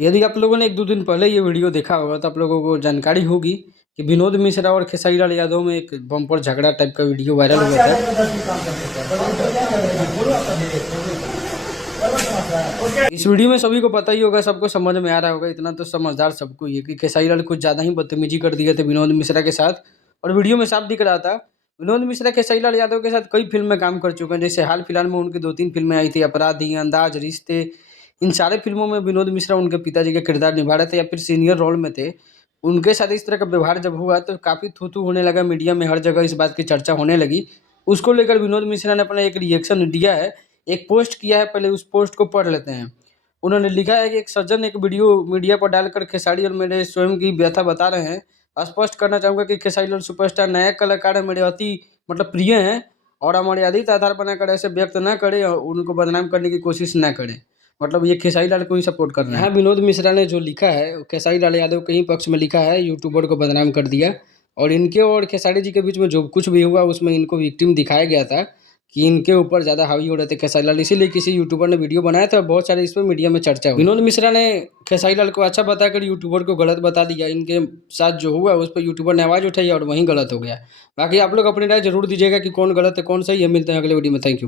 यदि आप लोगों ने 1-2 दिन पहले ये वीडियो देखा होगा तो आप लोगों को जानकारी होगी कि विनोद मिश्रा और खेसारी लाल यादव में एक बम्पर झगड़ा टाइप का वीडियो वायरल हुआ था। इस वीडियो में सभी को पता ही होगा, सबको समझ में आ रहा होगा, इतना तो समझदार सबको ही है कि खेसारी लाल कुछ ज़्यादा ही बदतमीजी कर दिए थे विनोद मिश्रा के साथ। और वीडियो में साफ दिख रहा था विनोद मिश्रा खेसारी लाल यादव के साथ कई फिल्म में काम कर चुके हैं। जैसे हाल फिलहाल में उनकी 2-3 फिल्में आई थी, अपराधी, अंदाज, रिश्ते। इन सारे फिल्मों में विनोद मिश्रा उनके पिताजी का किरदार निभा रहे थे या फिर सीनियर रोल में थे। उनके साथ इस तरह का व्यवहार जब हुआ तो काफ़ी थू-थू होने लगा, मीडिया में हर जगह इस बात की चर्चा होने लगी। उसको लेकर विनोद मिश्रा ने अपना एक रिएक्शन दिया है, एक पोस्ट किया है, पहले उस पोस्ट को पढ़ लेते हैं। उन्होंने लिखा है कि एक सज्जन एक वीडियो मीडिया पर डालकर खेसारी और मेरे स्वयं की व्यथा बता रहे हैं। स्पष्ट करना चाहूँगा कि खेसारी लाल सुपरस्टार नया कलाकार है, मेरे अति प्रिय हैं और अमर्यादित आधार बनाकर ऐसे व्यक्त ना करें और उनको बदनाम करने की कोशिश ना करें। ये खेसारी लाल को ही सपोर्ट कर रहे हैं। यहाँ विनोद मिश्रा ने जो लिखा है वो खेसारी लाल यादव के ही पक्ष में लिखा है, यूट्यूबर को बदनाम कर दिया और इनके और खेसारी जी के बीच में जो कुछ भी हुआ उसमें इनको विक्टिम दिखाया गया था कि इनके ऊपर ज़्यादा हावी हो रहे थे खेसारी लाल, इसीलिए किसी यूट्यूबर ने वीडियो बनाया था। बहुत सारे इस पे मीडिया में चर्चा हुई। विनोद मिश्रा ने खेसारी लाल को अच्छा बताकर यूट्यूबर को गलत बता दिया। इनके साथ जो हुआ उस पर यूट्यूबर ने आवाज़ उठाई और वहीं गलत हो गया। बाकी आप लोग अपनी राय जरूर दीजिएगा कि कौन गलत है कौन सही है। मिलते हैं अगले वीडियो में। Thank you.